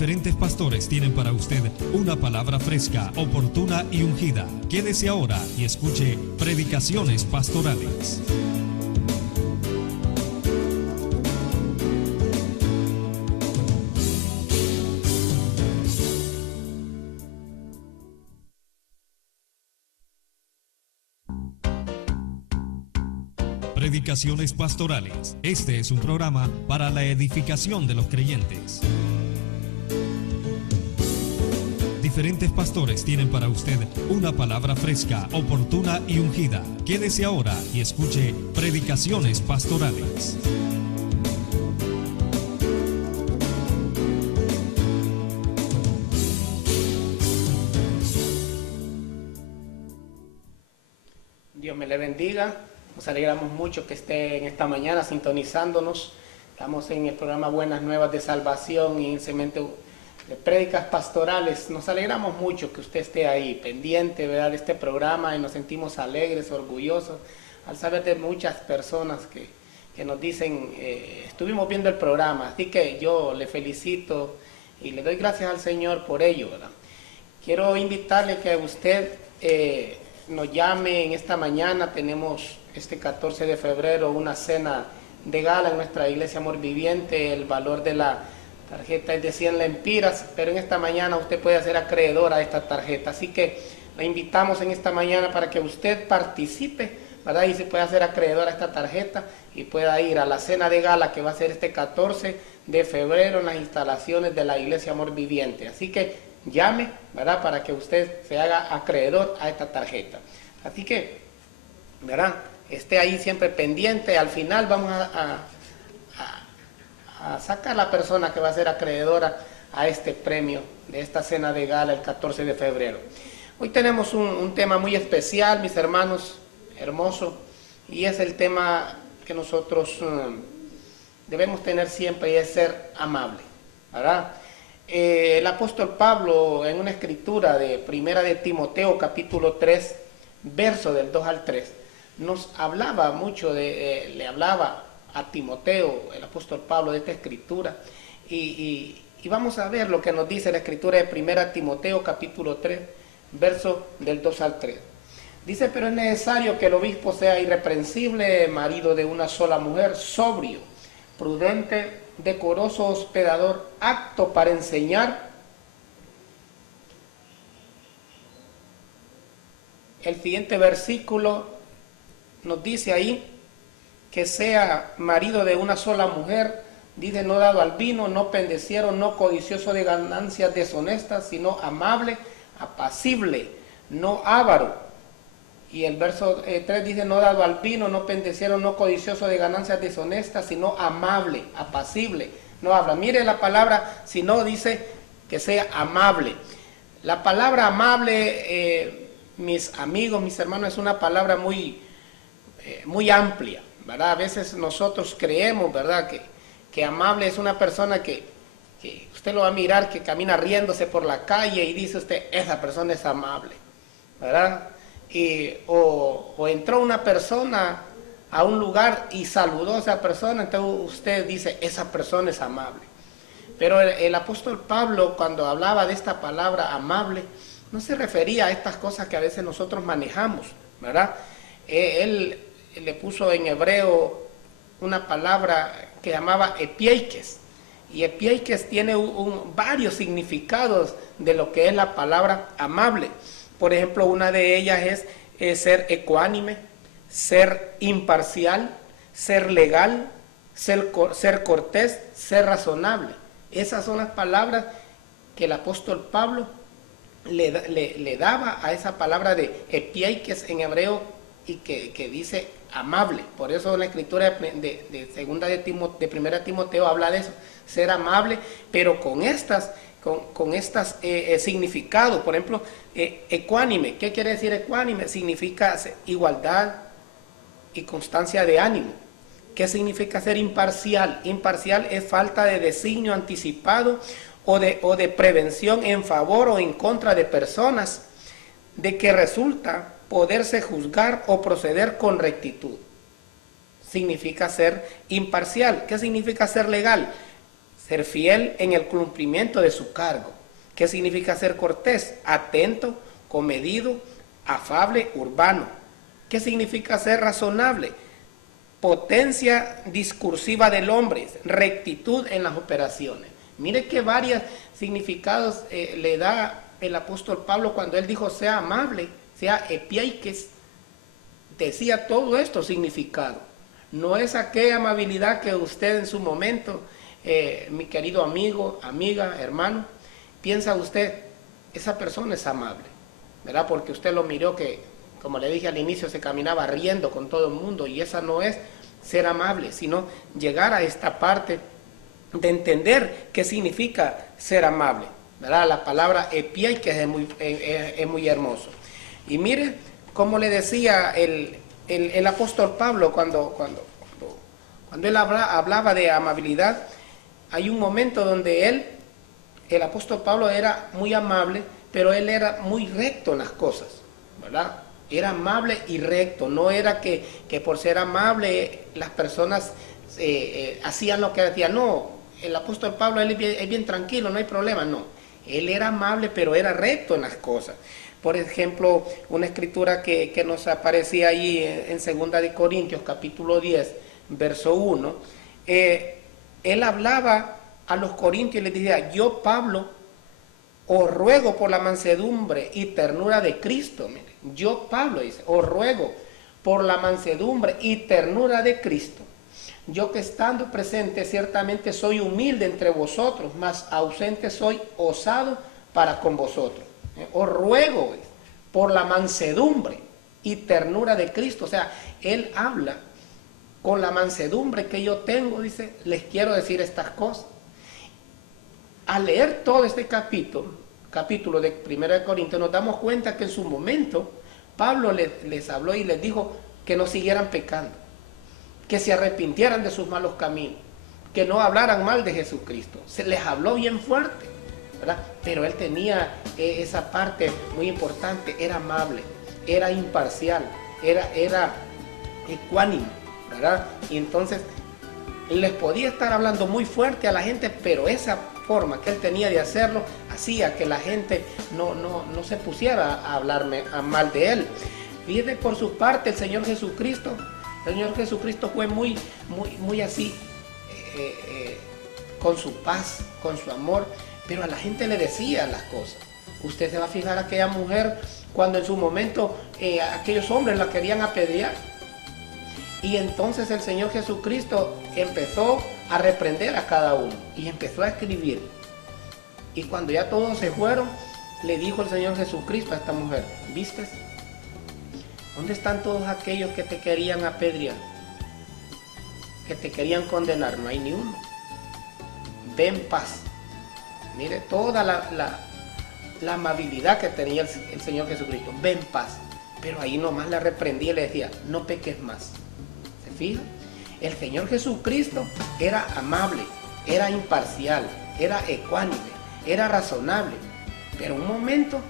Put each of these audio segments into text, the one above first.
Diferentes pastores tienen para usted una palabra fresca, oportuna y ungida. Quédese ahora y escuche Predicaciones Pastorales. Predicaciones Pastorales. Este es un programa para la edificación de los creyentes. Diferentes pastores tienen para usted una palabra fresca, oportuna y ungida. Quédese ahora y escuche Predicaciones Pastorales. Dios me le bendiga. Nos alegramos mucho que esté en esta mañana sintonizándonos. Estamos en el programa Buenas Nuevas de Salvación y en el segmento de Prédicas Pastorales. Nos alegramos mucho que usted esté ahí pendiente, ¿verdad?, de este programa, y nos sentimos alegres, orgullosos al saber de muchas personas que nos dicen, estuvimos viendo el programa. Así que yo le felicito y le doy gracias al Señor por ello, ¿verdad? Quiero invitarle que usted nos llame en esta mañana. Tenemos este 14 de febrero una cena de gala en nuestra iglesia Amor Viviente. El valor de la tarjeta es de 100 lempiras, pero en esta mañana usted puede ser acreedor a esta tarjeta. Así que la invitamos en esta mañana para que usted participe, ¿verdad?, y se pueda hacer acreedor a esta tarjeta y pueda ir a la cena de gala que va a ser este 14 de febrero en las instalaciones de la iglesia Amor Viviente. Así que llame, ¿verdad?, para que usted se haga acreedor a esta tarjeta. Así que, ¿verdad?, esté ahí siempre pendiente. Al final vamos a sacar a la persona que va a ser acreedora a este premio de esta cena de gala el 14 de febrero. Hoy tenemos un tema muy especial, mis hermanos, hermoso, y es el tema que nosotros debemos tener siempre, y es ser amable, ¿verdad? El apóstol Pablo, en una escritura de Primera de Timoteo, capítulo 3, verso del 2 al 3, nos hablaba mucho le hablaba a Timoteo, el apóstol Pablo, de esta escritura, y vamos a ver lo que nos dice la escritura de Primera Timoteo, capítulo 3, verso del 2 al 3. Dice: pero es necesario que el obispo sea irreprensible, marido de una sola mujer, sobrio, prudente, decoroso, hospedador, apto para enseñar. El siguiente versículo nos dice ahí que sea marido de una sola mujer, dice: no dado al vino, no pendenciero, no codicioso de ganancias deshonestas, sino amable, apacible, no avaro. Y el verso 3 dice: no dado al vino, no pendenciero, no codicioso de ganancias deshonestas, sino amable, apacible, no habla. Mire la palabra, si no, dice que sea amable. La palabra amable, mis amigos, mis hermanos, es una palabra muy amplia, ¿verdad? A veces nosotros creemos, ¿verdad?, que amable es una persona que usted lo va a mirar, que camina riéndose por la calle y dice usted: esa persona es amable, ¿verdad? O entró una persona a un lugar y saludó a esa persona, entonces usted dice: esa persona es amable. Pero el apóstol Pablo, cuando hablaba de esta palabra amable, no se refería a estas cosas que a veces nosotros manejamos, ¿verdad? Él le puso en hebreo una palabra que llamaba epiaikes, y epiaikes tiene varios significados de lo que es la palabra amable. Por ejemplo, una de ellas es ser ecuánime, ser imparcial, ser legal, ser cortés, ser razonable. Esas son las palabras que el apóstol Pablo le daba a esa palabra de epiaikes en hebreo, y que dice amable. Por eso la escritura de Primera Timoteo habla de eso, ser amable, pero con estas significados. Por ejemplo, ecuánime. ¿Qué quiere decir ecuánime? Significa igualdad y constancia de ánimo. ¿Qué significa ser imparcial? Imparcial es falta de designio anticipado o de prevención en favor o en contra de personas, de que resulta poderse juzgar o proceder con rectitud. Significa ser imparcial. ¿Qué significa ser legal? ser fiel en el cumplimiento de su cargo. ¿Qué significa ser cortés? Atento, comedido, afable, urbano. ¿Qué significa ser razonable? Potencia discursiva del hombre, rectitud en las operaciones. Mire qué varios significados le da el apóstol Pablo cuando él dijo sea amable, sea epiaikes. Decía todo esto significado. No es aquella amabilidad que usted en su momento, mi querido amigo, amiga, hermano, piensa usted, esa persona es amable, ¿verdad? Porque usted lo miró que, como le dije al inicio, se caminaba riendo con todo el mundo, y esa no es ser amable, sino llegar a esta parte de entender qué significa ser amable, ¿verdad? La palabra epiaikes es muy hermoso. Y mire, como le decía el apóstol Pablo cuando él hablaba de amabilidad, hay un momento donde el apóstol Pablo era muy amable, pero él era muy recto en las cosas, ¿verdad? Era amable y recto, no era que por ser amable las personas hacían lo que decían. No, el apóstol Pablo él es bien tranquilo, no hay problema, no. Él era amable, pero era recto en las cosas. Por ejemplo, una escritura que nos aparecía ahí en 2 de Corintios, capítulo 10, verso 1, él hablaba a los corintios y les decía, yo Pablo os ruego por la mansedumbre y ternura de Cristo. Mire, yo Pablo dice, os ruego por la mansedumbre y ternura de Cristo. Yo que estando presente ciertamente soy humilde entre vosotros, mas ausente soy osado para con vosotros. Os ruego por la mansedumbre y ternura de Cristo. O sea, él habla con la mansedumbre que yo tengo, dice, les quiero decir estas cosas. Al leer todo este capítulo de 1 de Corintios, nos damos cuenta que en su momento Pablo les habló y les dijo que no siguieran pecando, que se arrepintieran de sus malos caminos, que no hablaran mal de Jesucristo. Se les habló bien fuerte, ¿verdad? Pero él tenía esa parte muy importante, era amable, era imparcial, era ecuánime, ¿verdad? Y entonces les podía estar hablando muy fuerte a la gente, pero esa forma que él tenía de hacerlo hacía que la gente no se pusiera a hablarme mal de él. Fíjate, por su parte, el Señor Jesucristo fue muy así, con su paz, con su amor, pero a la gente le decía las cosas. Usted se va a fijar a aquella mujer cuando en su momento aquellos hombres la querían apedrear. Y entonces el Señor Jesucristo empezó a reprender a cada uno y empezó a escribir. Y cuando ya todos se fueron, le dijo el Señor Jesucristo a esta mujer, ¿vistes? ¿Dónde están todos aquellos que te querían apedrear? Que te querían condenar. No hay ni uno. Ve en paz. Mire toda la amabilidad que tenía el Señor Jesucristo. Ve en paz. Pero ahí nomás la reprendía y le decía, no peques más. ¿Se fija? El Señor Jesucristo era amable, era imparcial, era ecuánime, era razonable. Pero un momento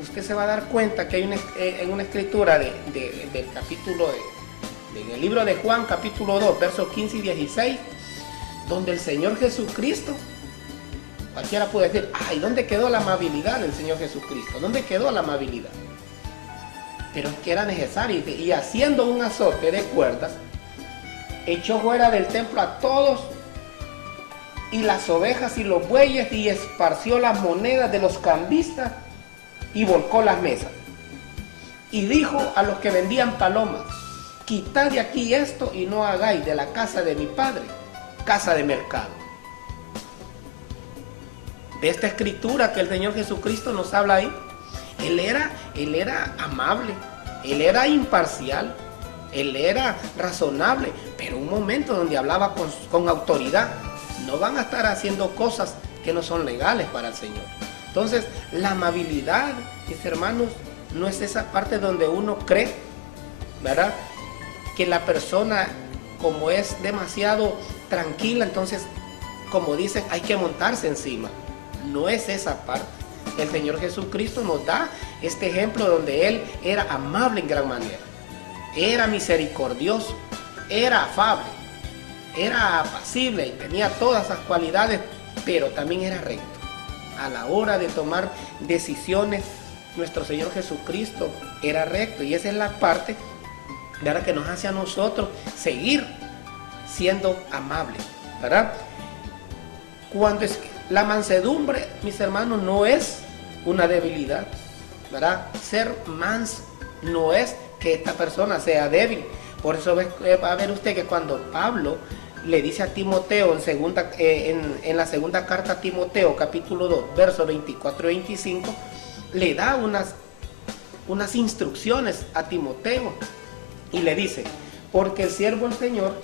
usted se va a dar cuenta que hay en una escritura del capítulo en el libro de Juan, capítulo 2, versos 15 y 16, donde el Señor Jesucristo, cualquiera puede decir, ay, ¿dónde quedó la amabilidad del Señor Jesucristo? ¿Dónde quedó la amabilidad? Pero es que era necesario, y haciendo un azote de cuerdas, echó fuera del templo a todos y las ovejas y los bueyes, y esparció las monedas de los cambistas y volcó las mesas. Y dijo a los que vendían palomas, quitad de aquí esto y no hagáis de la casa de mi padre casa de mercado. De esta escritura que el Señor Jesucristo nos habla ahí, Él era amable, Él era imparcial, Él era razonable, pero un momento donde hablaba con autoridad. No van a estar haciendo cosas que no son legales para el Señor. Entonces, la amabilidad, mis hermanos, no es esa parte donde uno cree, ¿verdad?, que la persona, como es demasiado tranquila, entonces, como dicen, hay que montarse encima. No es esa parte. El Señor Jesucristo nos da este ejemplo donde Él era amable en gran manera. Era misericordioso, era afable, era apacible y tenía todas esas cualidades pero también era recto. A la hora de tomar decisiones, nuestro Señor Jesucristo era recto, y esa es la parte de ahora que nos hace a nosotros seguir siendo amables, ¿verdad? Cuando es la mansedumbre, mis hermanos, no es una debilidad, ¿verdad? Ser manso no es que esta persona sea débil. Por eso va a ver usted que cuando Pablo le dice a Timoteo en la segunda carta a Timoteo, capítulo 2, versos 24 y 25, le da unas instrucciones a Timoteo y le dice: porque el siervo del Señor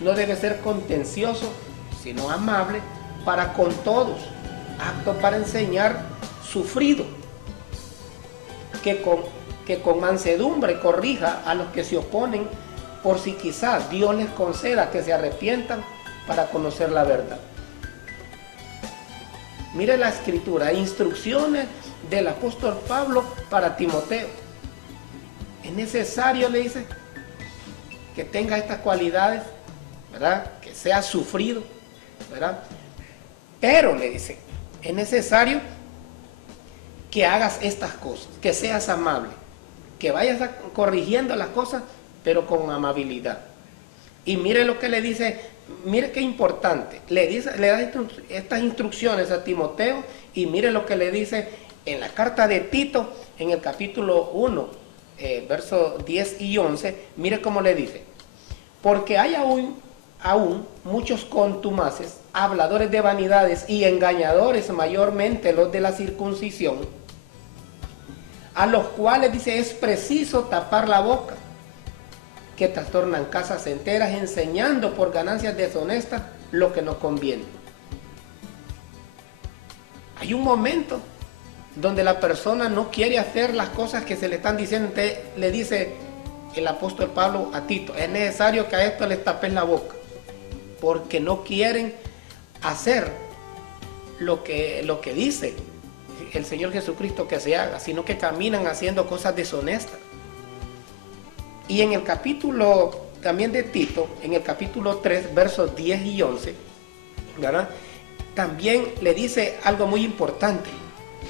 no debe ser contencioso, sino amable para con todos, apto para enseñar, sufrido, que con mansedumbre corrija a los que se oponen, por si quizás Dios les conceda que se arrepientan para conocer la verdad. Mire la escritura, instrucciones del apóstol Pablo para Timoteo. Es necesario, le dice, que tenga estas cualidades, ¿verdad? Que sea sufrido, ¿verdad? Pero, le dice, es necesario que hagas estas cosas, que seas amable, que vayas corrigiendo las cosas, pero con amabilidad. Y mire lo que le dice, mire qué importante, le da estas instrucciones a Timoteo, y mire lo que le dice en la carta de Tito, en el capítulo 1, versos 10 y 11, mire cómo le dice: porque hay aún muchos contumaces, habladores de vanidades y engañadores, mayormente los de la circuncisión, a los cuales, dice, es preciso tapar la boca, que trastornan casas enteras, enseñando por ganancias deshonestas lo que no conviene. Hay un momento donde la persona no quiere hacer las cosas que se le están diciendo. Entonces, le dice el apóstol Pablo a Tito: es necesario que a esto les tapes la boca, porque no quieren hacer lo que dice el Señor Jesucristo que se haga, sino que caminan haciendo cosas deshonestas. Y en el capítulo también de Tito, en el capítulo 3, versos 10 y 11, ¿verdad?, también le dice algo muy importante.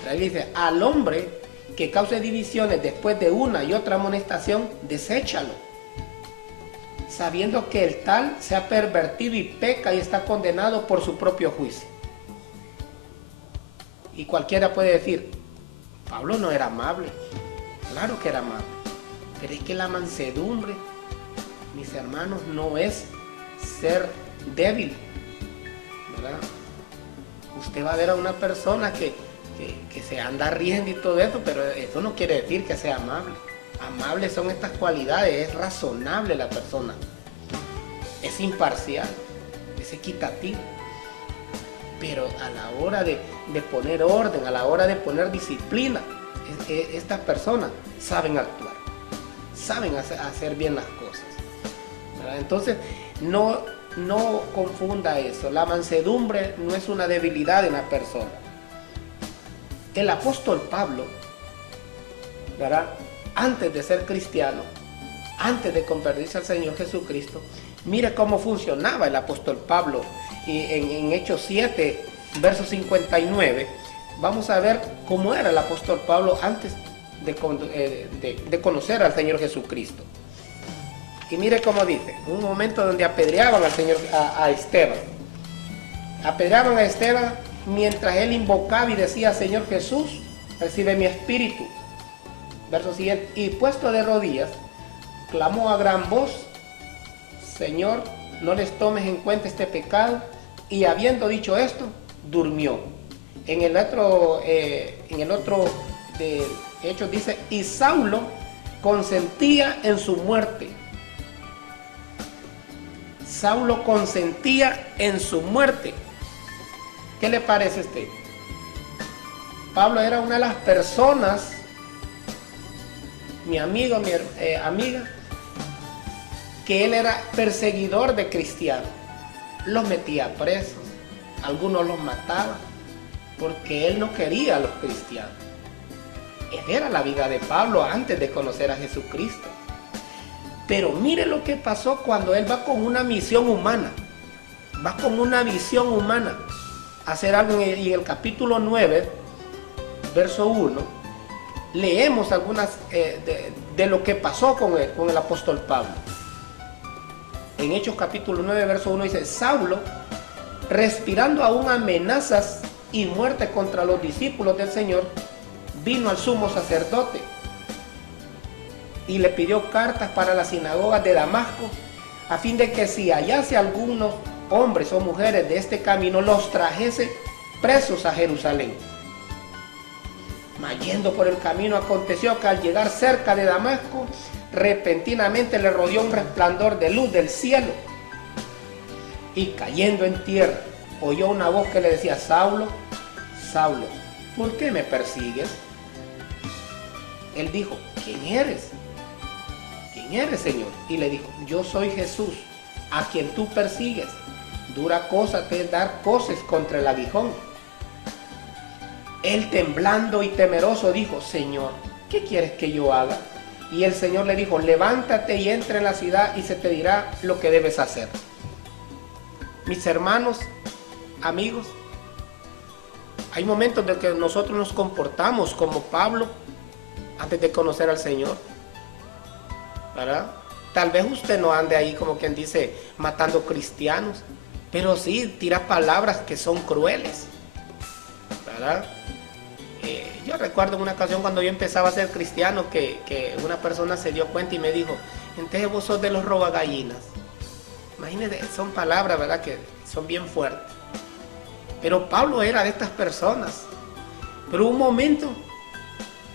Le dice: al hombre que cause divisiones después de una y otra amonestación, deséchalo, sabiendo que el tal se ha pervertido y peca y está condenado por su propio juicio. Y cualquiera puede decir: Pablo no era amable. Claro que era amable, pero es que la mansedumbre, mis hermanos, no es ser débil, ¿verdad? Usted va a ver a una persona que se anda riendo y todo eso, pero eso no quiere decir que sea amable. Amables son estas cualidades: es razonable la persona, es imparcial, es equitativo. Pero a la hora de poner orden, a la hora de poner disciplina, estas personas saben actuar, saben hacer bien las cosas, ¿verdad? Entonces, no confunda eso. La mansedumbre no es una debilidad en la persona. El apóstol Pablo, ¿verdad?, antes de ser cristiano, antes de convertirse al Señor Jesucristo, mire cómo funcionaba el apóstol Pablo. Y en Hechos 7, verso 59, vamos a ver cómo era el apóstol Pablo antes de conocer al Señor Jesucristo. Y mire cómo dice: un momento donde apedreaban al Señor, a Esteban. Apedreaban a Esteban mientras él invocaba y decía: Señor Jesús, recibe mi espíritu. Verso siguiente: y puesto de rodillas, clamó a gran voz: Señor, no les tomes en cuenta este pecado. Y habiendo dicho esto, durmió. En el otro de Hechos dice: y Saulo consentía en su muerte. Saulo consentía en su muerte. ¿Qué le parece a usted? Pablo era una de las personas, mi amigo, mi amiga, que él era perseguidor de cristianos. Los metía presos, algunos los mataba, porque él no quería a los cristianos. Esa era la vida de Pablo antes de conocer a Jesucristo. Pero mire lo que pasó cuando él va con una misión humana. Va con una visión humana. hacer algo y en el capítulo 9, verso 1, leemos algunas de lo que pasó con el apóstol Pablo. En Hechos capítulo 9, verso 1 dice: Saulo, respirando aún amenazas y muerte contra los discípulos del Señor, vino al sumo sacerdote y le pidió cartas para las sinagogas de Damasco, a fin de que si hallase algunos hombres o mujeres de este camino, los trajese presos a Jerusalén. Mas yendo por el camino, aconteció que al llegar cerca de Damasco, repentinamente le rodeó un resplandor de luz del cielo, y cayendo en tierra, oyó una voz que le decía: Saulo, Saulo, ¿por qué me persigues? Él dijo: ¿quién eres? ¿Quién eres, Señor? Y le dijo: yo soy Jesús, a quien tú persigues. Dura cosa te es dar coces contra el aguijón. Él, temblando y temeroso, dijo: Señor, ¿qué quieres que yo haga? Y el Señor le dijo: levántate y entra en la ciudad y se te dirá lo que debes hacer. Mis hermanos, amigos, hay momentos en que nosotros nos comportamos como Pablo antes de conocer al Señor, ¿verdad? Tal vez usted no ande ahí, como quien dice, matando cristianos, pero sí tira palabras que son crueles, ¿verdad? Yo recuerdo en una ocasión cuando yo empezaba a ser cristiano que una persona se dio cuenta y me dijo: entonces vos sos de los robagallinas. Imagínense, son palabras, ¿verdad?, que son bien fuertes. Pero Pablo era de estas personas. Pero hubo un momento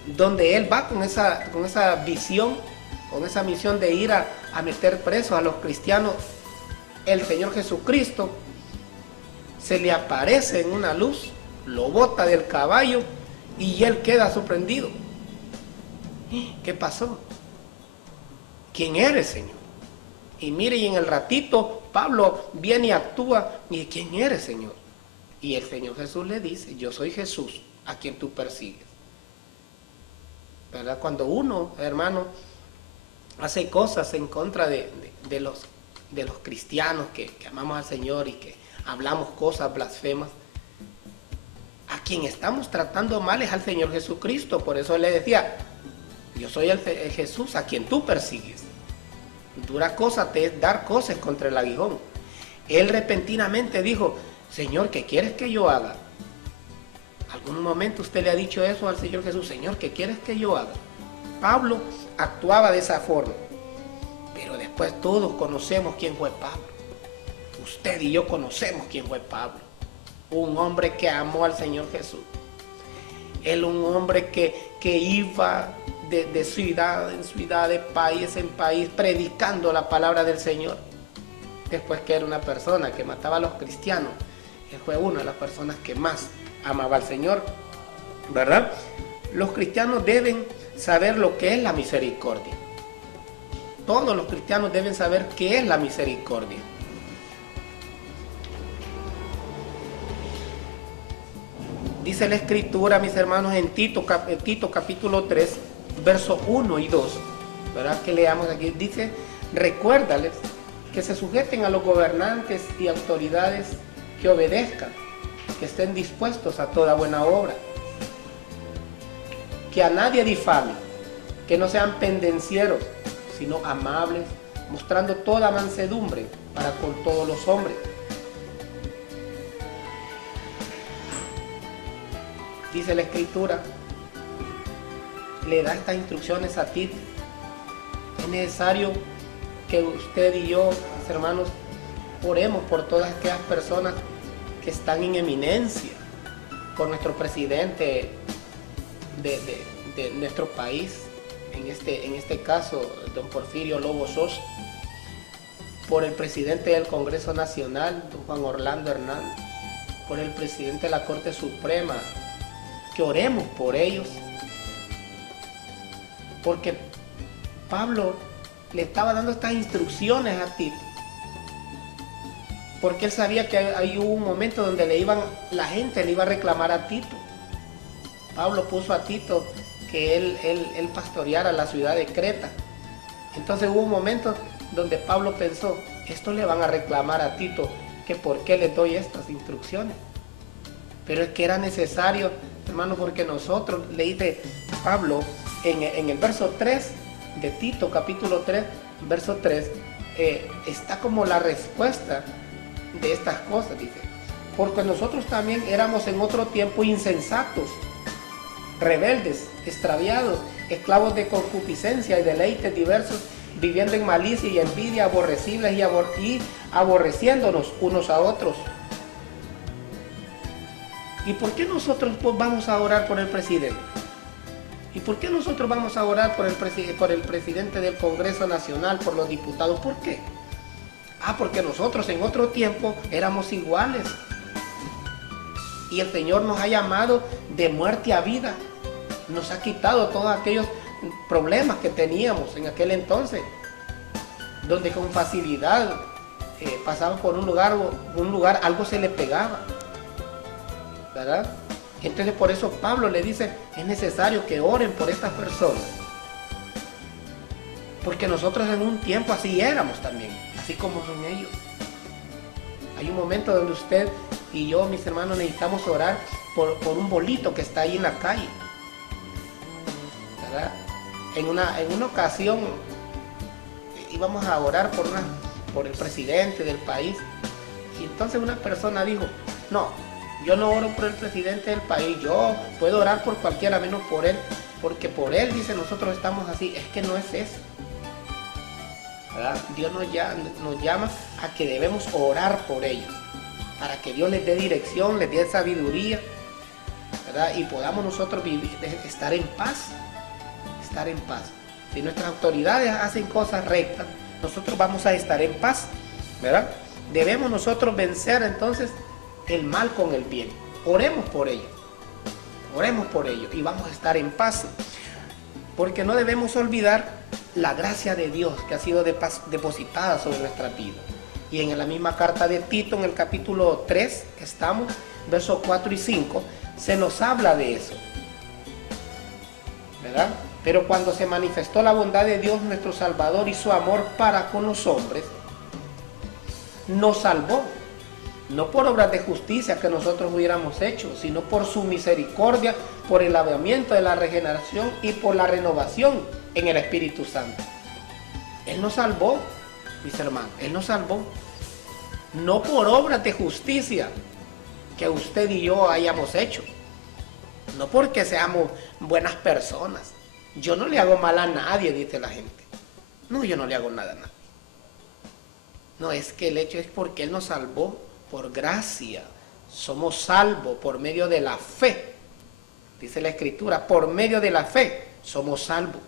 donde él va con esa visión, con esa misión de ir a meter presos a los cristianos. El Señor Jesucristo se le aparece en una luz, lo bota del caballo y él queda sorprendido. ¿Qué pasó? ¿Quién eres, Señor? Y mire, y en el ratito Pablo viene y actúa. ¿Y quién eres, Señor? Y el Señor Jesús le dice: yo soy Jesús, a quien tú persigues. ¿Verdad? Cuando uno, hermano, hace cosas en contra de los cristianos que amamos al Señor y que hablamos cosas blasfemas, a quien estamos tratando mal es al Señor Jesucristo. Por eso le decía: yo soy el Jesús a quien tú persigues. Dura cosa te es dar coces contra el aguijón. Él repentinamente dijo: Señor, ¿qué quieres que yo haga? ¿Algún momento usted le ha dicho eso al Señor Jesús? Señor, ¿qué quieres que yo haga? Pablo actuaba de esa forma. Pero después todos conocemos quién fue Pablo. Usted y yo conocemos quién fue Pablo. Un hombre que amó al Señor Jesús. Él, un hombre que iba de ciudad en ciudad, de país en país, predicando la palabra del Señor. Después que era una persona que mataba a los cristianos, él fue una de las personas que más amaba al Señor, ¿verdad? Los cristianos deben saber lo que es la misericordia. Todos los cristianos deben saber qué es la misericordia. Dice la Escritura, mis hermanos, en Tito capítulo 3, versos 1 y 2, ¿verdad? Que leamos aquí. Dice: recuérdales que se sujeten a los gobernantes y autoridades, que obedezcan, que estén dispuestos a toda buena obra, que a nadie difamen, que no sean pendencieros, sino amables, mostrando toda mansedumbre para con todos los hombres. Dice la Escritura, le da estas instrucciones a Tito. Es necesario que usted y yo, mis hermanos, oremos por todas aquellas personas que están en eminencia, por nuestro presidente de nuestro país, en este caso, don Porfirio Lobo Sosa, por el presidente del Congreso Nacional, don Juan Orlando Hernández, por el presidente de la Corte Suprema, que oremos por ellos, porque Pablo le estaba dando estas instrucciones a Tito, porque él sabía que ahí hubo un momento donde la gente le iba a reclamar a Tito. Pablo puso a Tito que él pastoreara la ciudad de Creta. Entonces hubo un momento donde Pablo pensó: esto le van a reclamar a Tito, que por qué le doy estas instrucciones. Pero es que era necesario, hermano, porque nosotros, le dice Pablo en el verso 3 de Tito, capítulo 3, verso 3, está como la respuesta de estas cosas, dice. Porque nosotros también éramos en otro tiempo insensatos, rebeldes, extraviados, esclavos de concupiscencia y deleites diversos, viviendo en malicia y envidia, aborrecibles y aborreciéndonos unos a otros. ¿Y por qué nosotros vamos a orar por el presidente? ¿Y por qué nosotros vamos a orar por el presidente del Congreso Nacional, por los diputados? ¿Por qué? Porque nosotros en otro tiempo éramos iguales. Y el Señor nos ha llamado de muerte a vida. Nos ha quitado todos aquellos problemas que teníamos en aquel entonces, donde con facilidad pasaba por un lugar, algo se le pegaba, ¿verdad? Entonces por eso Pablo le dice, es necesario que oren por estas personas, porque nosotros en un tiempo así éramos también, así como son ellos. Hay un momento donde usted y yo, mis hermanos, necesitamos orar por un bolito que está ahí en la calle, ¿verdad? En una ocasión íbamos a orar por el presidente del país, y entonces una persona dijo, no, yo no oro por el presidente del país, yo puedo orar por cualquiera menos por él, porque por él, dice, nosotros estamos así. Es que no es eso, ¿verdad? Dios nos llama a que debemos orar por ellos, para que Dios les dé dirección, les dé sabiduría, ¿verdad? Y podamos nosotros estar en paz. Estar en paz. Si nuestras autoridades hacen cosas rectas, nosotros vamos a estar en paz, ¿verdad? Debemos nosotros vencer entonces el mal con el bien. Oremos por ellos y vamos a estar en paz, porque no debemos olvidar la gracia de Dios que ha sido depositada sobre nuestra vida. Y en la misma carta de Tito, en el capítulo 3 que estamos, versos 4 y 5, se nos habla de eso, ¿verdad? Pero cuando se manifestó la bondad de Dios nuestro Salvador y su amor para con los hombres, nos salvó, no por obras de justicia que nosotros hubiéramos hecho, sino por su misericordia, por el lavamiento de la regeneración y por la renovación en el Espíritu Santo. Él nos salvó, mis hermanos, Él nos salvó, no por obras de justicia que usted y yo hayamos hecho, no porque seamos buenas personas. Yo no le hago mal a nadie, dice la gente. No, yo no le hago nada a nadie. No, es que el hecho es porque Él nos salvó por gracia. Somos salvos por medio de la fe. Dice la Escritura, por medio de la fe somos salvos.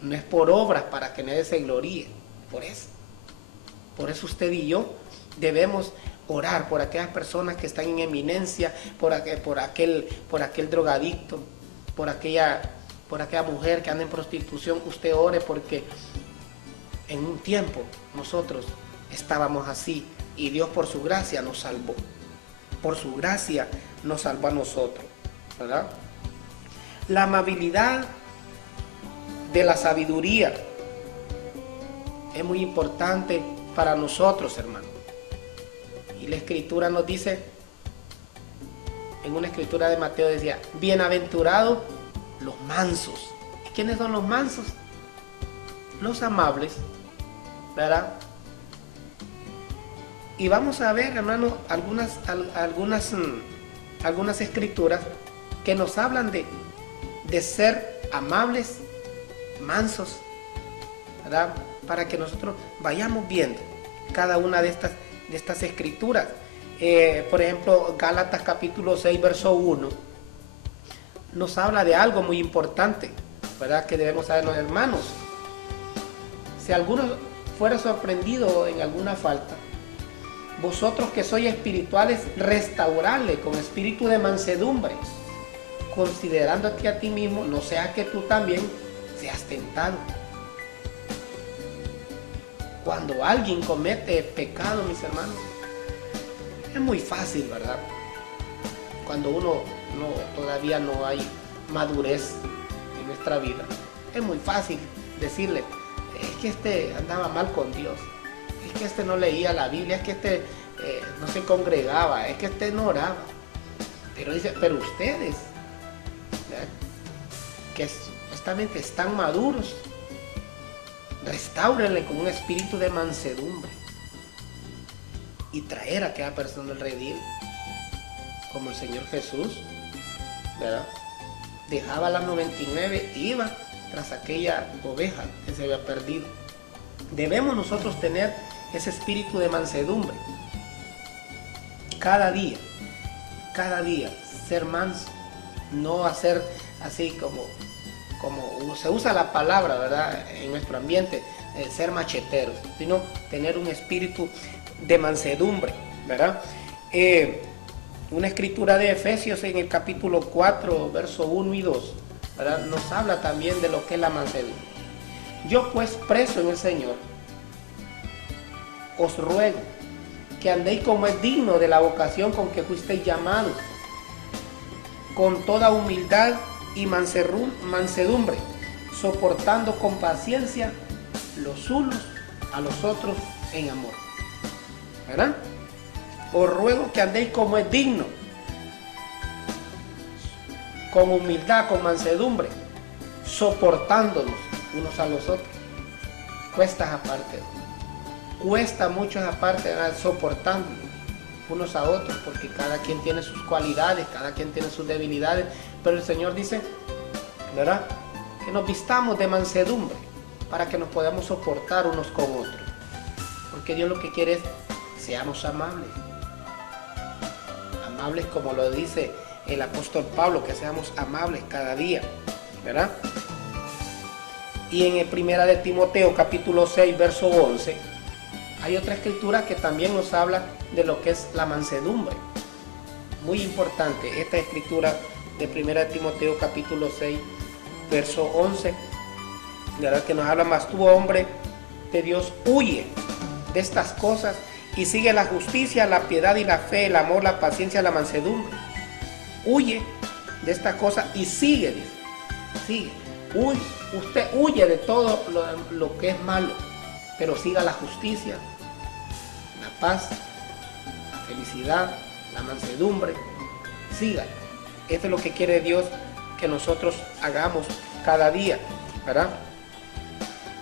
No es por obras para que nadie se gloríe. Por eso. Por eso usted y yo debemos orar por aquellas personas que están en eminencia, por aquel drogadicto, por aquella mujer que anda en prostitución. Usted ore, porque en un tiempo nosotros estábamos así y Dios por su gracia nos salvó. Por su gracia nos salvó a nosotros, ¿verdad? La amabilidad de la sabiduría es muy importante para nosotros, hermanos. Y la Escritura nos dice, en una escritura de Mateo decía, bienaventurados los mansos. ¿Y quiénes son los mansos? Los amables, ¿verdad? Y vamos a ver, hermanos, algunas escrituras que nos hablan de ser amables, mansos, ¿verdad? Para que nosotros vayamos viendo cada una de estas escrituras. Por ejemplo, Gálatas capítulo 6, verso 1, nos habla de algo muy importante, ¿verdad? Que debemos saber los hermanos. Si alguno fuera sorprendido en alguna falta, vosotros que sois espirituales, restaurarle con espíritu de mansedumbre, considerándote a ti mismo, no sea que tú también seas tentado. Cuando alguien comete pecado, mis hermanos, es muy fácil, ¿verdad? Cuando todavía no hay madurez en nuestra vida, es muy fácil decirle, es que este andaba mal con Dios, es que este no leía la Biblia, es que este no se congregaba, es que este no oraba. Pero dice, pero ustedes, ¿verdad?, que supuestamente están maduros, restáurenle con un espíritu de mansedumbre y traer a aquella persona al redil, como el Señor Jesús, ¿verdad?, dejaba las 99 e iba tras aquella oveja que se había perdido. Debemos nosotros tener ese espíritu de mansedumbre cada día, ser manso, no hacer así como se usa la palabra, ¿verdad?, en nuestro ambiente, ser macheteros, sino tener un espíritu de mansedumbre, ¿verdad? Una escritura de Efesios en el capítulo 4, verso 1 y 2, ¿verdad?, nos habla también de lo que es la mansedumbre. Yo pues, preso en el Señor, os ruego que andéis como es digno de la vocación con que fuisteis llamados, con toda humildad y mansedumbre, soportando con paciencia los unos a los otros en amor. ¿Verdad? Os ruego que andéis como es digno, con humildad, con mansedumbre, soportándonos unos a los otros. Cuesta mucho esa parte, soportándonos unos a otros, porque cada quien tiene sus cualidades, cada quien tiene sus debilidades, pero el Señor dice, ¿verdad?, que nos vistamos de mansedumbre para que nos podamos soportar unos con otros, porque Dios lo que quiere es que seamos amables como lo dice el apóstol Pablo, que seamos amables cada día, ¿verdad? Y en el primera de Timoteo capítulo 6 verso 11 hay otra escritura que también nos habla de lo que es la mansedumbre. Muy importante esta escritura de primera de Timoteo capítulo 6 verso 11, ¿verdad?, que nos habla: más tú, hombre de Dios, huye de estas cosas y sigue la justicia, la piedad y la fe, el amor, la paciencia, la mansedumbre. Huye de estas cosas y sigue, dice, sigue. Usted huye de todo lo que es malo, pero siga la justicia, la paz, la felicidad, la mansedumbre, siga. Esto es lo que quiere Dios que nosotros hagamos cada día, ¿verdad?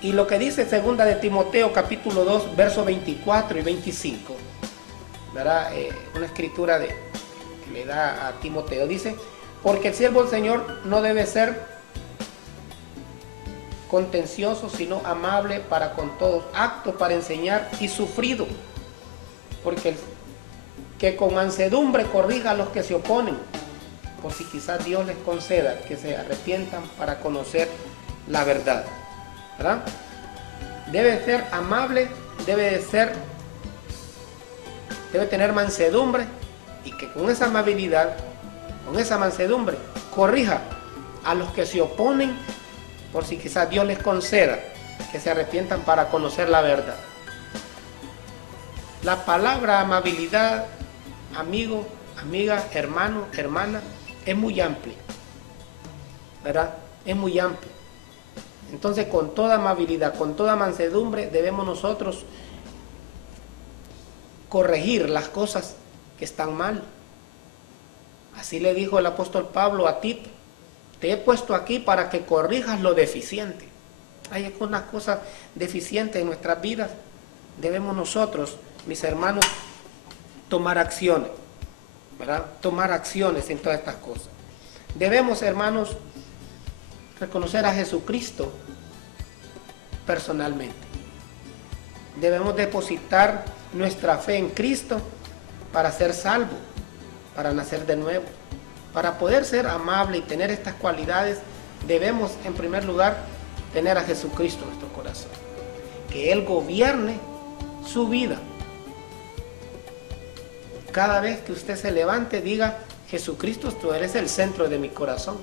Y lo que dice segunda de Timoteo capítulo 2 versos 24 y 25, ¿verdad?, una escritura que le da a Timoteo, dice: porque el siervo del Señor no debe ser contencioso, sino amable para con todos, apto para enseñar y sufrido, porque que con mansedumbre corrija a los que se oponen, por si quizás Dios les conceda que se arrepientan para conocer la verdad, ¿verdad? Debe ser amable, debe tener mansedumbre, y que con esa amabilidad, con esa mansedumbre, corrija a los que se oponen, por si quizás Dios les conceda que se arrepientan para conocer la verdad. La palabra amabilidad, amigo, amiga, hermano, hermana, es muy amplia, ¿verdad? Es muy amplia. Entonces, con toda amabilidad, con toda mansedumbre, debemos nosotros corregir las cosas que están mal. Así le dijo el apóstol Pablo a Tito: te he puesto aquí para que corrijas lo deficiente. Hay algunas cosas deficientes en nuestras vidas. Debemos nosotros, mis hermanos, tomar acciones, ¿verdad? Tomar acciones en todas estas cosas. Debemos, hermanos, reconocer a Jesucristo personalmente. Debemos depositar nuestra fe en Cristo para ser salvos, para nacer de nuevo. Para poder ser amable y tener estas cualidades, debemos en primer lugar tener a Jesucristo en nuestro corazón. Que Él gobierne su vida. Cada vez que usted se levante, diga: Jesucristo, tú eres el centro de mi corazón.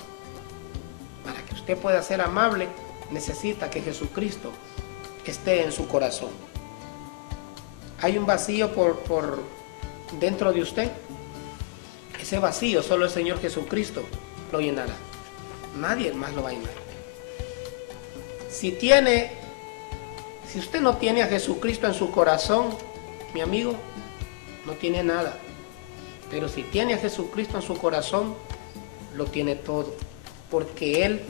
Para que usted pueda ser amable, necesita que Jesucristo esté en su corazón. Hay un vacío por dentro de usted. Ese vacío solo el Señor Jesucristo lo llenará. Nadie más lo va a llenar. Si usted no tiene a Jesucristo en su corazón, mi amigo, no tiene nada. Pero si tiene a Jesucristo en su corazón, lo tiene todo, porque Él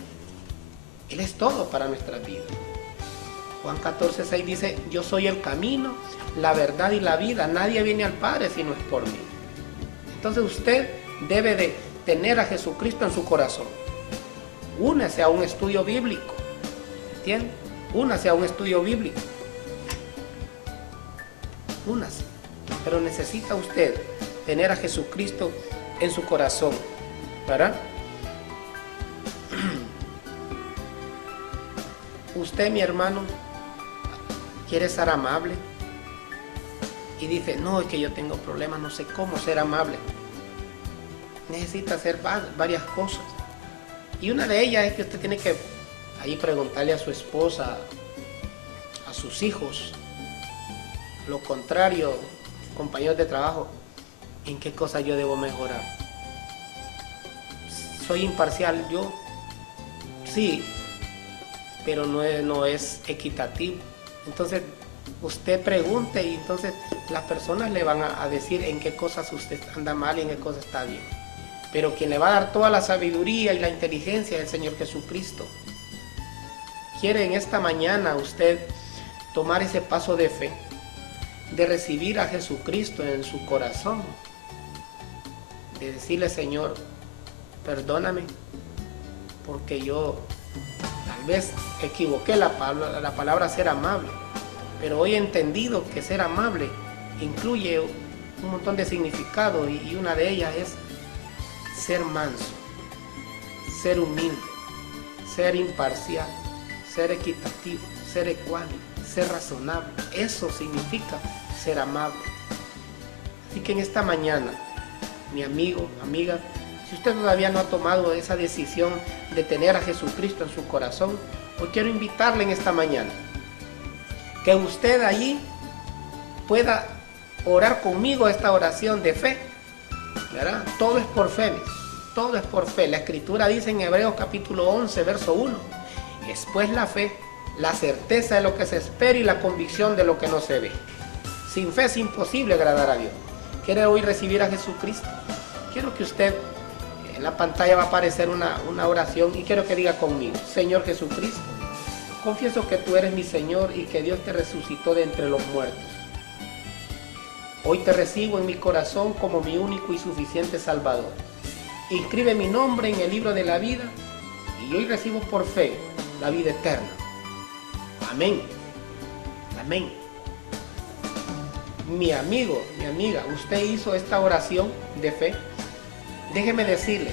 es todo para nuestra vida. Juan 14:6 dice: yo soy el camino, la verdad y la vida. Nadie viene al Padre si no es por mí. Entonces usted debe de tener a Jesucristo en su corazón. Únase a un estudio bíblico. ¿Entiende? Únase a un estudio bíblico. Únase. Pero necesita usted tener a Jesucristo en su corazón, ¿verdad? Usted, mi hermano, quiere ser amable y dice: no, es que yo tengo problemas, no sé cómo ser amable. Necesita hacer varias cosas, y una de ellas es que usted tiene que ahí preguntarle a su esposa, a sus hijos, lo contrario, compañeros de trabajo, ¿en qué cosa yo debo mejorar? ¿Soy imparcial yo? Sí, pero no es equitativo. Entonces usted pregunte y entonces las personas le van a decir en qué cosas usted anda mal y en qué cosas está bien. Pero quien le va a dar toda la sabiduría y la inteligencia es el Señor Jesucristo. ¿Quiere en esta mañana usted tomar ese paso de fe, de recibir a Jesucristo en su corazón, de decirle: Señor, perdóname porque yo tal vez equivoqué la palabra ser amable, pero hoy he entendido que ser amable incluye un montón de significados y una de ellas es ser manso, ser humilde, ser imparcial, ser equitativo, ser ecuánime, ser razonable. Eso significa ser amable. Así que en esta mañana, mi amigo, amiga, si usted todavía no ha tomado esa decisión de tener a Jesucristo en su corazón, hoy quiero invitarle en esta mañana que usted allí pueda orar conmigo esta oración de fe, ¿verdad? Todo es por fe, todo es por fe. La Escritura dice en Hebreos capítulo 11, verso 1: es pues la fe, la certeza de lo que se espera y la convicción de lo que no se ve. Sin fe es imposible agradar a Dios. ¿Quiere hoy recibir a Jesucristo? Quiero que usted, en la pantalla va a aparecer una oración y quiero que diga conmigo: Señor Jesucristo, confieso que tú eres mi Señor y que Dios te resucitó de entre los muertos. Hoy te recibo en mi corazón como mi único y suficiente Salvador. Inscribe mi nombre en el libro de la vida y hoy recibo por fe la vida eterna. Amén. Amén. Mi amigo, mi amiga, usted hizo esta oración de fe. Déjeme decirle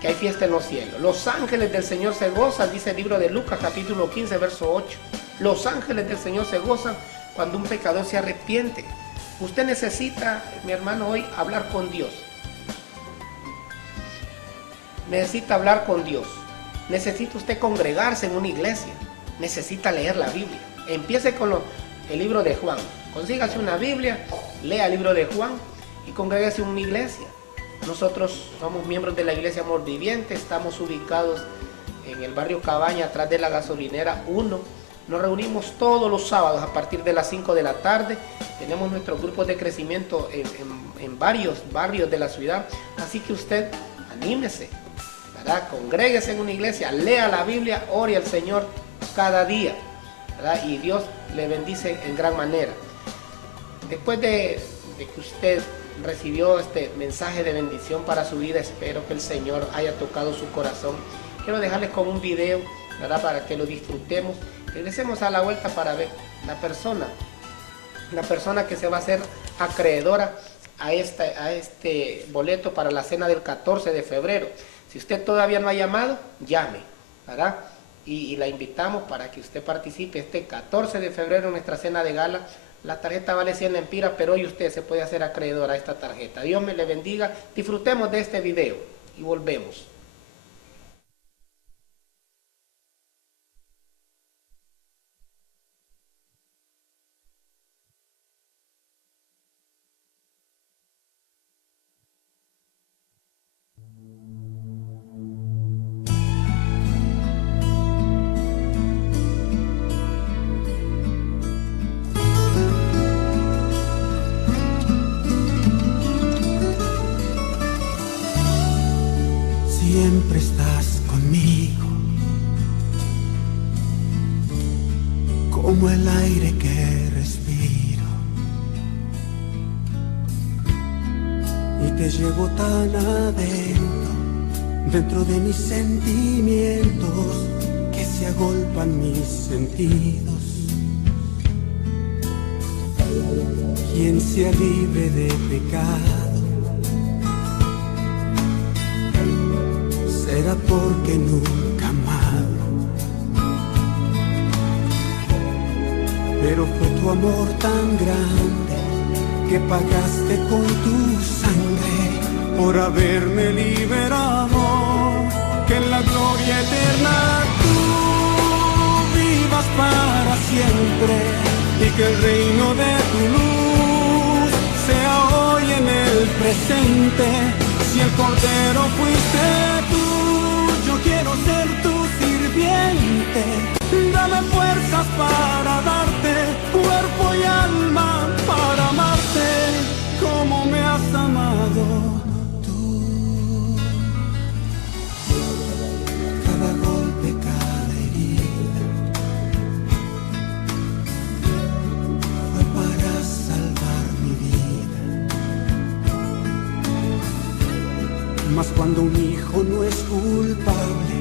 que hay fiesta en los cielos. Los ángeles del Señor se gozan, dice el libro de Lucas capítulo 15, verso 8. Los ángeles del Señor se gozan cuando un pecador se arrepiente. Usted necesita, mi hermano, hoy hablar con Dios. Necesita hablar con Dios. Necesita usted congregarse en una iglesia. Necesita leer la Biblia. Empiece con el libro de Juan. Consígase una Biblia, lea el libro de Juan y congréguese en una iglesia. Nosotros somos miembros de la Iglesia Amor Viviente. Estamos ubicados en el barrio Cabaña, atrás de la gasolinera 1. Nos reunimos todos los sábados a partir de las 5 de la tarde. Tenemos nuestros grupos de crecimiento en varios barrios de la ciudad. Así que usted anímese, ¿verdad? Congréguese en una iglesia, lea la Biblia, ore al Señor cada día, ¿verdad? Y Dios le bendice en gran manera. Después de que usted recibió este mensaje de bendición para su vida, espero que el Señor haya tocado su corazón. Quiero dejarles con un video, ¿verdad? Para que lo disfrutemos. Regresemos a la vuelta para ver la persona que se va a hacer acreedora a este boleto para la cena del 14 de febrero. Si usted todavía no ha llamado, llame, ¿verdad? Y la invitamos para que usted participe este 14 de febrero en nuestra cena de gala. La tarjeta vale 100 lempiras, pero hoy usted se puede hacer acreedor a esta tarjeta. Dios me le bendiga. Disfrutemos de este video y volvemos. siempre estás conmigo, como el aire que respiro, y te llevo tan adentro, dentro de mis sentimientos, que se agolpan mis sentidos. Quien sea libre de pecado, será porque nunca amado. Pero fue tu amor tan grande que pagaste con tu sangre por haberme liberado. Que en la gloria eterna tú vivas para siempre y que el reino de tu luz sea hoy en el presente. Si el Cordero fuiste tú, yo quiero ser tu sirviente. Dame fuerzas para darte cuerpo y alma, para amarte como me has amado tú. Cada golpe, cada herida fue para salvar mi vida. Mas cuando un hijo no es culpable,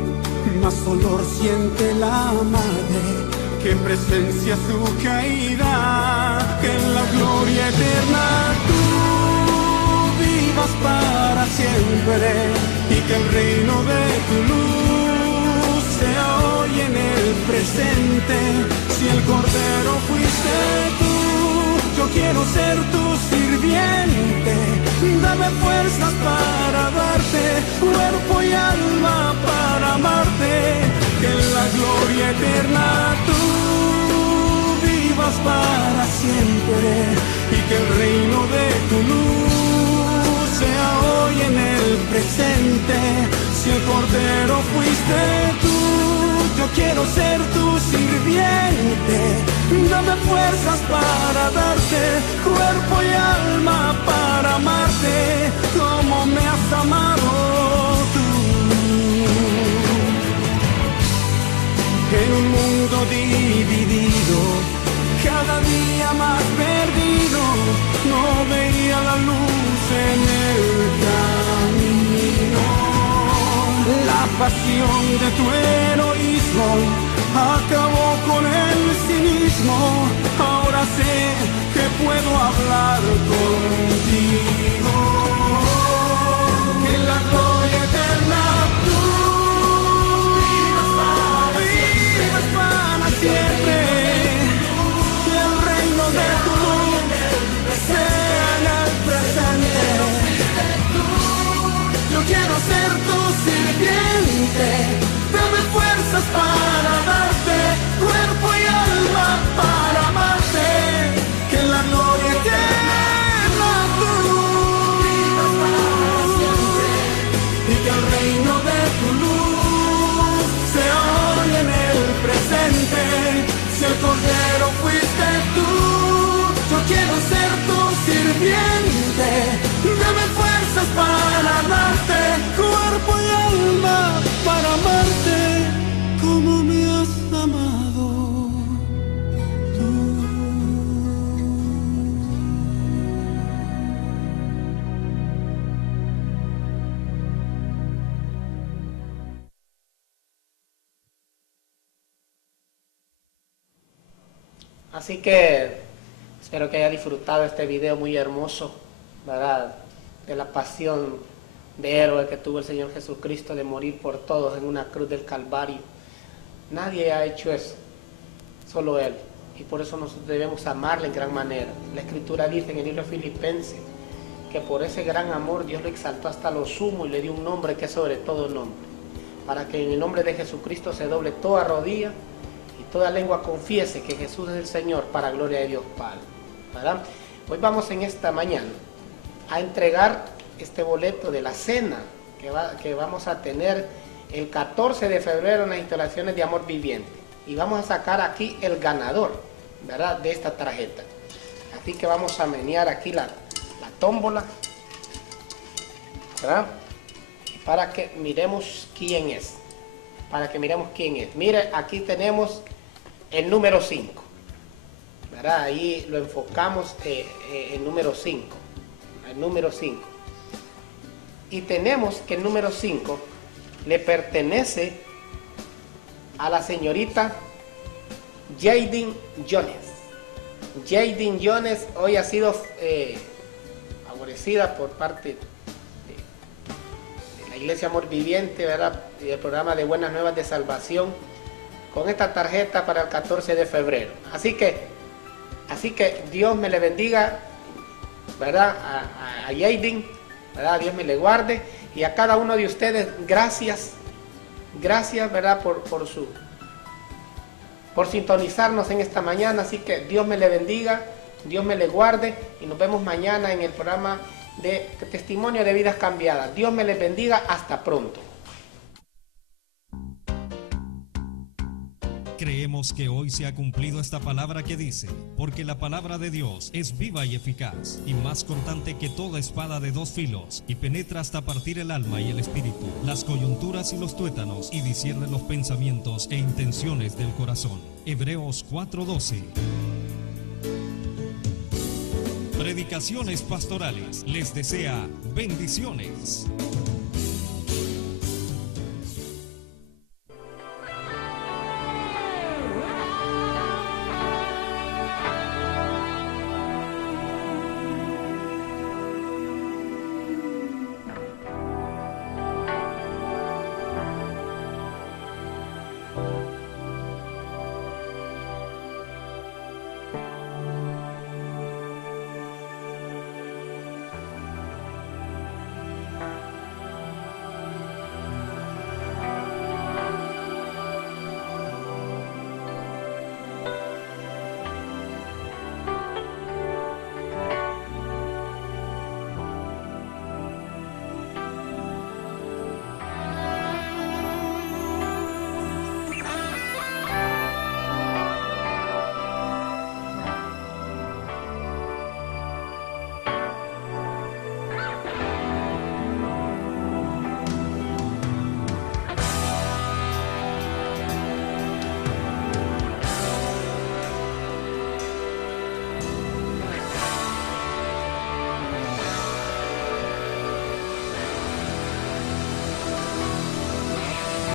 más dolor siente la madre que presencia su caída. Que en la gloria eterna tú vivas para siempre y que el reino de tu luz sea hoy en el presente. Si el Cordero fuiste tú, yo quiero ser tu sirviente. Dame fuerzas para darte cuerpo y alma, para amarte. Que en la gloria eterna tú vivas para siempre y que el reino de tu luz sea hoy en el presente. Si el Cordero fuiste tú, yo quiero ser tu sirviente. Dame fuerzas para darte cuerpo y alma, para amarte como me has amado tú. En un mundo dividido, cada día más perdido, no veía la luz en el camino. La pasión de tu heroísmo acabó con el cinismo. Ahora sé que puedo hablar contigo. Que en la gloria eterna tú vivas para siempre. Que el reino de tu luz sea en el presente. Yo quiero ser tu sirviente. Dame fuerzas para darte cuerpo y alma, para amarte. Que en la gloria eterna tú vivas para siempre y que el reino de tu luz sea hoy en el presente. Si el Cordero fuiste tú, yo quiero ser tu sirviente. Dame fuerzas para darte cuerpo y alma, para amarte como me has amado tú. Así que espero que haya disfrutado este video muy hermoso, ¿verdad? De la pasión de héroe que tuvo el Señor Jesucristo de morir por todos en una cruz del Calvario. Nadie ha hecho eso, solo Él. Y por eso nosotros debemos amarle en gran manera. La Escritura dice en el libro de Filipenses que por ese gran amor Dios lo exaltó hasta lo sumo y le dio un nombre que es sobre todo nombre, para que en el nombre de Jesucristo se doble toda rodilla y toda lengua confiese que Jesús es el Señor, para gloria de Dios Padre, ¿verdad? Hoy vamos en esta mañana a entregar este boleto de la cena que vamos a tener el 14 de febrero en las instalaciones de Amor Viviente. Y vamos a sacar aquí el ganador, ¿verdad?, de esta tarjeta. Así que vamos a menear aquí la tómbola, ¿verdad? Y para que miremos quién es. Para que miremos quién es. Mire, aquí tenemos el número 5. ¿Verdad? Ahí lo enfocamos el número 5. El número 5. Y tenemos que el número 5 le pertenece a la señorita Jaden Jones. Jaden Jones hoy ha sido favorecida por parte de la Iglesia Amor Viviente, ¿verdad? Y el programa de Buenas Nuevas de Salvación, con esta tarjeta para el 14 de febrero. Así que Dios me le bendiga, ¿verdad? A Jaden, ¿verdad? Dios me le guarde. Y a cada uno de ustedes, gracias, ¿verdad? Por sintonizarnos en esta mañana. Así que Dios me le bendiga, Dios me le guarde, y nos vemos mañana en el programa de Testimonio de Vidas Cambiadas. Dios me les bendiga, hasta pronto. Creemos que hoy se ha cumplido esta palabra que dice: porque la palabra de Dios es viva y eficaz, y más cortante que toda espada de dos filos, y penetra hasta partir el alma y el espíritu, las coyunturas y los tuétanos, y discierne los pensamientos e intenciones del corazón. Hebreos 4:12. Predicaciones Pastorales les desea bendiciones.